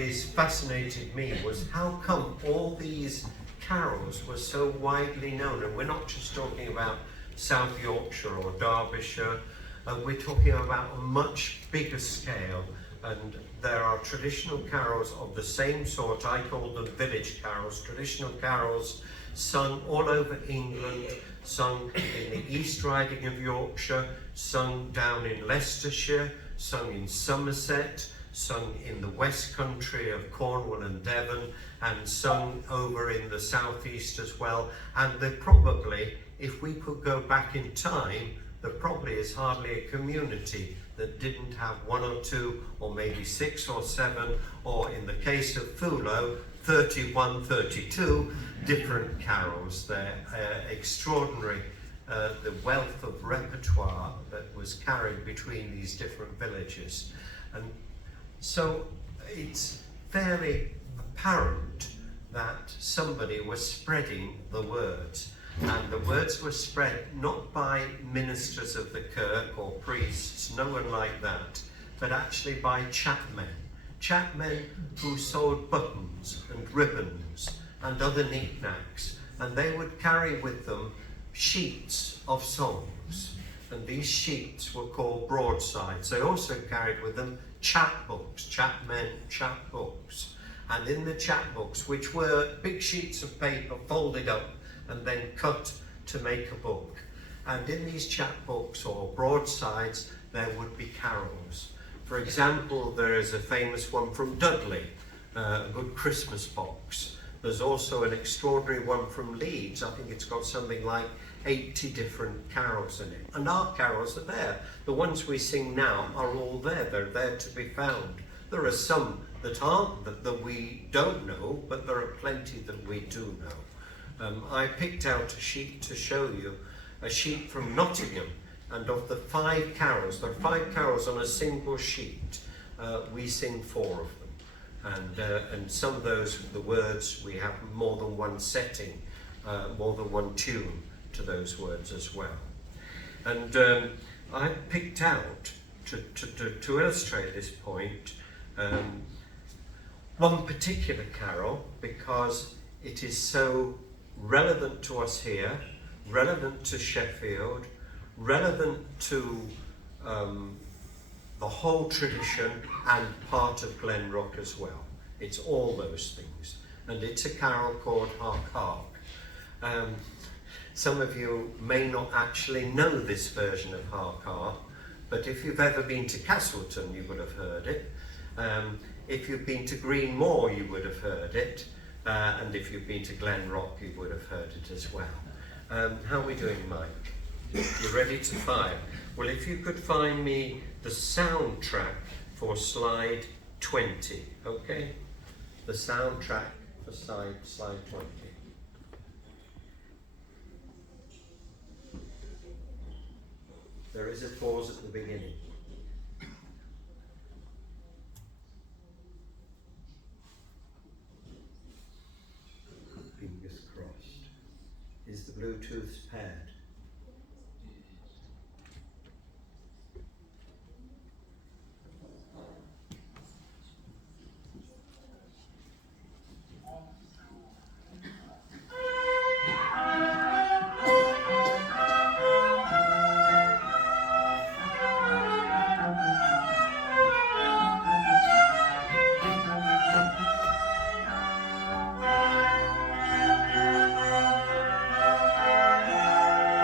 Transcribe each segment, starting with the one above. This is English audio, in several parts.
always fascinated me was how come all these carols were so widely known, and we're not just talking about South Yorkshire or Derbyshire, we're talking about a much bigger scale, and there are traditional carols of the same sort. I call them village carols, traditional carols sung all over England, sung in the East Riding of Yorkshire, sung down in Leicestershire, sung in Somerset, sung in the West Country of Cornwall and Devon, and sung over in the southeast as well. And there probably, if we could go back in time, there probably is hardly a community that didn't have one or two, or maybe 6 or 7, or in the case of Fulo, 31, 32 different carols. They're extraordinary, the wealth of repertoire that was carried between these different villages. And so it's very apparent that somebody was spreading the words. And the words were spread not by ministers of the kirk or priests, no one like that, but actually by chapmen. Chapmen who sewed buttons and ribbons and other knickknacks, and they would carry with them sheets of songs, and these sheets were called broadsides. They also carried with them chapbooks, chapmen chapbooks, and in the chapbooks, which were big sheets of paper folded up and then cut to make a book, and in these chapbooks or broadsides there would be carols. For example, there is a famous one from Dudley, a good Christmas box. There's also an extraordinary one from Leeds. I think it's got something like 80 different carols in it. And our carols are there. The ones we sing now are all there. They're there to be found. There are some that aren't, that we don't know, but there are plenty that we do know. I picked out a sheet to show you, a sheet from Nottingham, and of the 5 carols, there are 5 carols on a single sheet. We sing 4 of them, and some of those, the words, we have more than one setting, more than one tune to those words as well. And I picked out, to illustrate this point, one particular carol, because it is so relevant to us here, relevant to Sheffield, relevant to the whole tradition and part of Glenrock as well. It's all those things. And it's a carol called Hark Hark. Some of you may not actually know this version of Hark Hark, but if you've ever been to Castleton, you would have heard it. If you've been to Greenmoor, you would have heard it. And if you've been to Glenrock, you would have heard it as well. How are we doing, Mike? You ready to fire? Well, if you could find me the soundtrack for slide 20, okay? The soundtrack for slide 20. There is a pause at the beginning. Fingers crossed. Is the Bluetooth paired?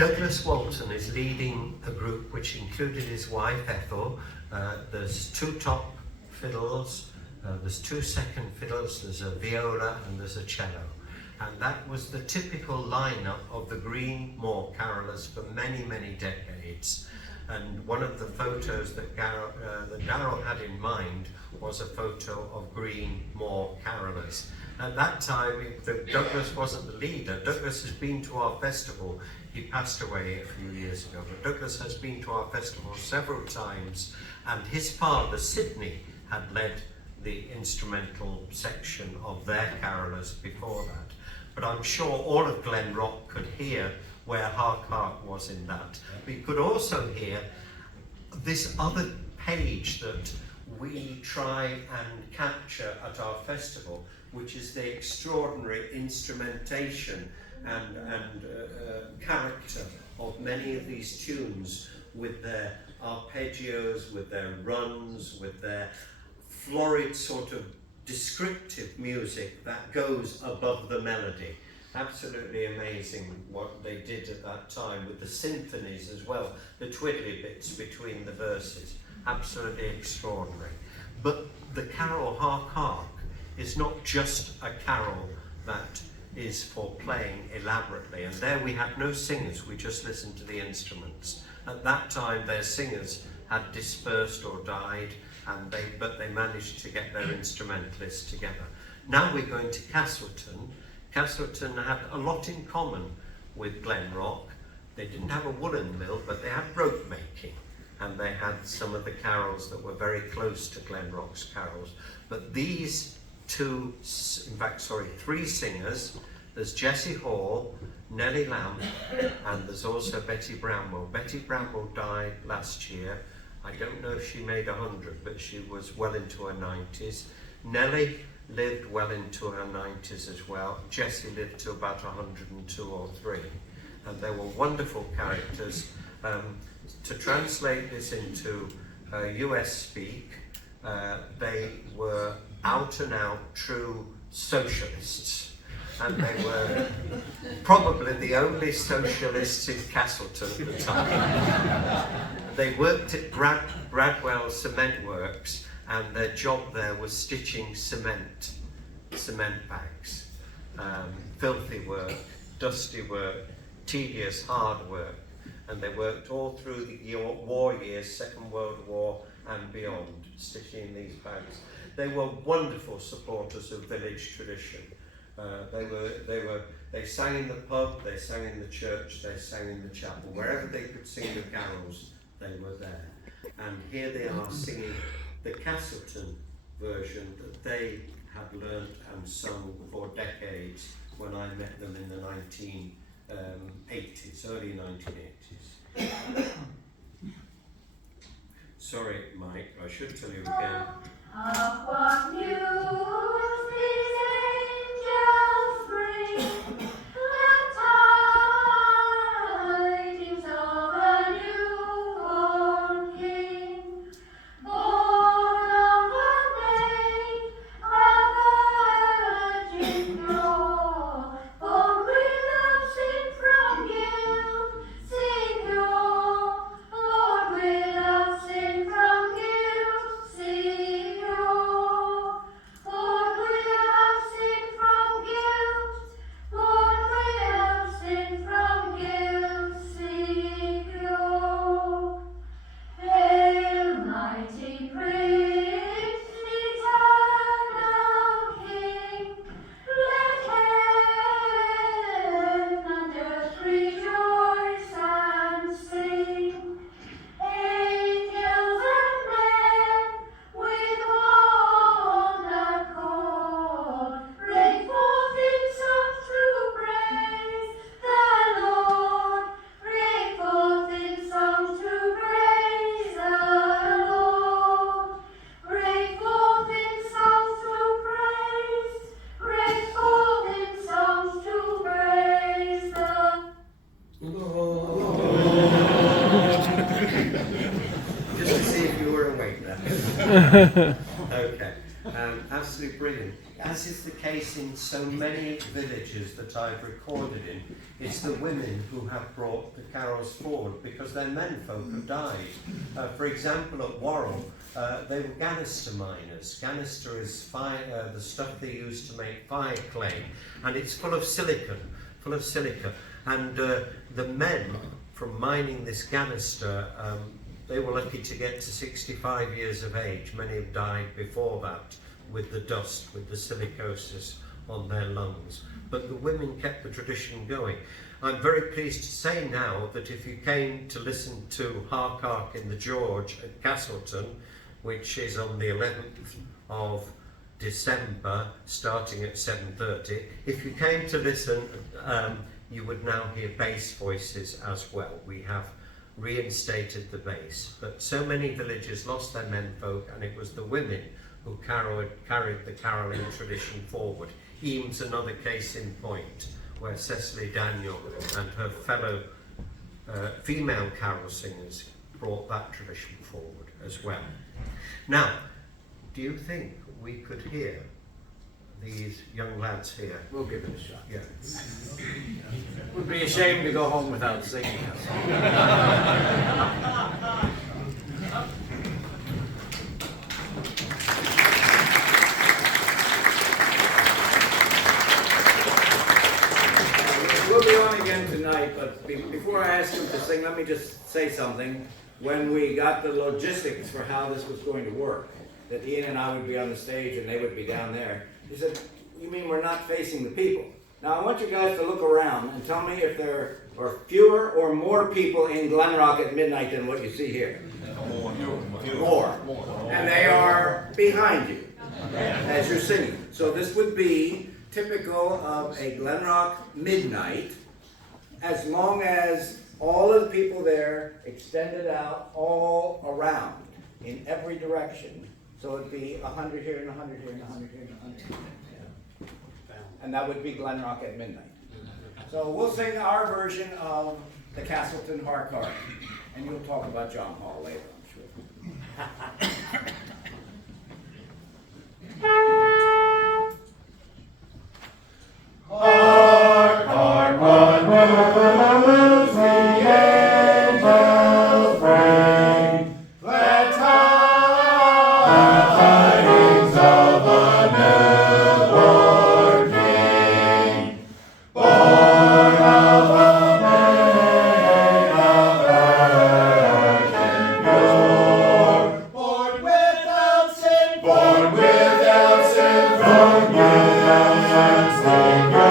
Douglas Walton is leading a group which included his wife Ethel. There's 2 top fiddles, there's 2 second fiddles, there's a viola and there's a cello. And that was the typical lineup of the Green Moor carolers for many, many decades. And one of the photos that Darryl had in mind was a photo of Green Moor carolers. At that time, Douglas wasn't the leader. Douglas has been to our festival. He passed away a few years ago, but Douglas has been to our festival several times, and his father, Sidney, had led the instrumental section of their carolers before that. But I'm sure all of Glenrock could hear where Hark Hark was in that. We could also hear this other page that we try and capture at our festival, which is the extraordinary instrumentation and character of many of these tunes, with their arpeggios, with their runs, with their florid sort of descriptive music that goes above the melody. Absolutely amazing what they did at that time with the symphonies as well, the twiddly bits between the verses. Absolutely extraordinary. But the carol Hark Hark is not just a carol that is for playing elaborately, and there we had no singers, we just listened to the instruments. At that time their singers had dispersed or died, but they managed to get their instrumentalists together. Now we're going to Castleton. Castleton had a lot in common with Glenrock. They didn't have a woolen mill, but they had rope making, and they had some of the carols that were very close to Glenrock's carols. But these three singers, there's Jessie Hall, Nellie Lamb, and there's also Betty Bramwell. Betty Bramwell died last year. I don't know if she made 100, but she was well into her 90s. Nellie lived well into her 90s as well. Jessie lived to about 102 or 3. And they were wonderful characters. To translate this into US speak, they were out and out true socialists. And they were probably the only socialists in Castleton at the time. They worked at Bradwell Cement Works, and their job there was stitching cement bags. Filthy work, dusty work, tedious, hard work. And they worked all through the war years, Second World War and beyond, stitching these bags. They were wonderful supporters of village tradition. They sang in the pub, they sang in the church, they sang in the chapel. Wherever they could sing the carols, they were there. And here they are singing the Castleton version that they had learnt and sung for decades when I met them in the 1980s, early 1980s. Sorry, Mike, I should tell you again. What news these angels bring? Glad tidings of a newborn King, born of a maid, a virgin pure, born without sin from guilt, Savior, born without sin from guilt, Savior, born without sin from guilt, born without sin from guilt, Savior. Hail, mighty Prince, eternal King, let heaven and earth rejoice and sing. Angels and men with one accord break forth in songs to praise the Lord. Break forth in songs to praise the Lord. Break forth in songs to praise. Break forth in songs to praise the Just to see if you were awake there. Okay, absolutely brilliant. As is the case case in so many villages that I've recorded in. It's the women who have brought the carols forward because their menfolk have died. For example, at Worrell, they were ganister miners. Ganister is fire, the stuff they use to make fire clay, and it's full of silica. And the men from mining this ganister, they were lucky to get to 65 years of age. Many have died before that with the dust, with the silicosis on their lungs. But the women kept the tradition going. I'm very pleased to say now that if you came to listen to Hark Hark in the George at Castleton, which is on the 11th of December, starting at 7:30, if you came to listen, you would now hear bass voices as well. We have reinstated the bass, but so many villages lost their menfolk, and it was the women who carried the carolling tradition forward. Eames, another case in point, where Cecily Daniel and her fellow female carol singers brought that tradition forward as well. Now, do you think we could hear these young lads here? We'll give it a shot. Yeah. Would be ashamed to go home without singing. We'll be on again tonight, but before I ask them to sing, let me just say something. When we got the logistics for how this was going to work, that Ian and I would be on the stage and they would be down there, he said, "You mean we're not facing the people?" Now I want you guys to look around and tell me if there are fewer or more people in Glenrock at midnight than what you see here. More. And they are behind you as you're singing. So this would be typical of a Glenrock midnight, as long as all of the people there extended out all around in every direction. So it'd be 100 here and 100 here and 100 here and 100 here. And that would be Glenrock at midnight. So we'll sing our version of the Castleton Hark Hark, and you'll talk about John Hall later, I'm sure. Hark, hark, what news the angels bring. Let tidings of a newborn King, born of a maid of virgin pure, born without sin, from without sin, Savior.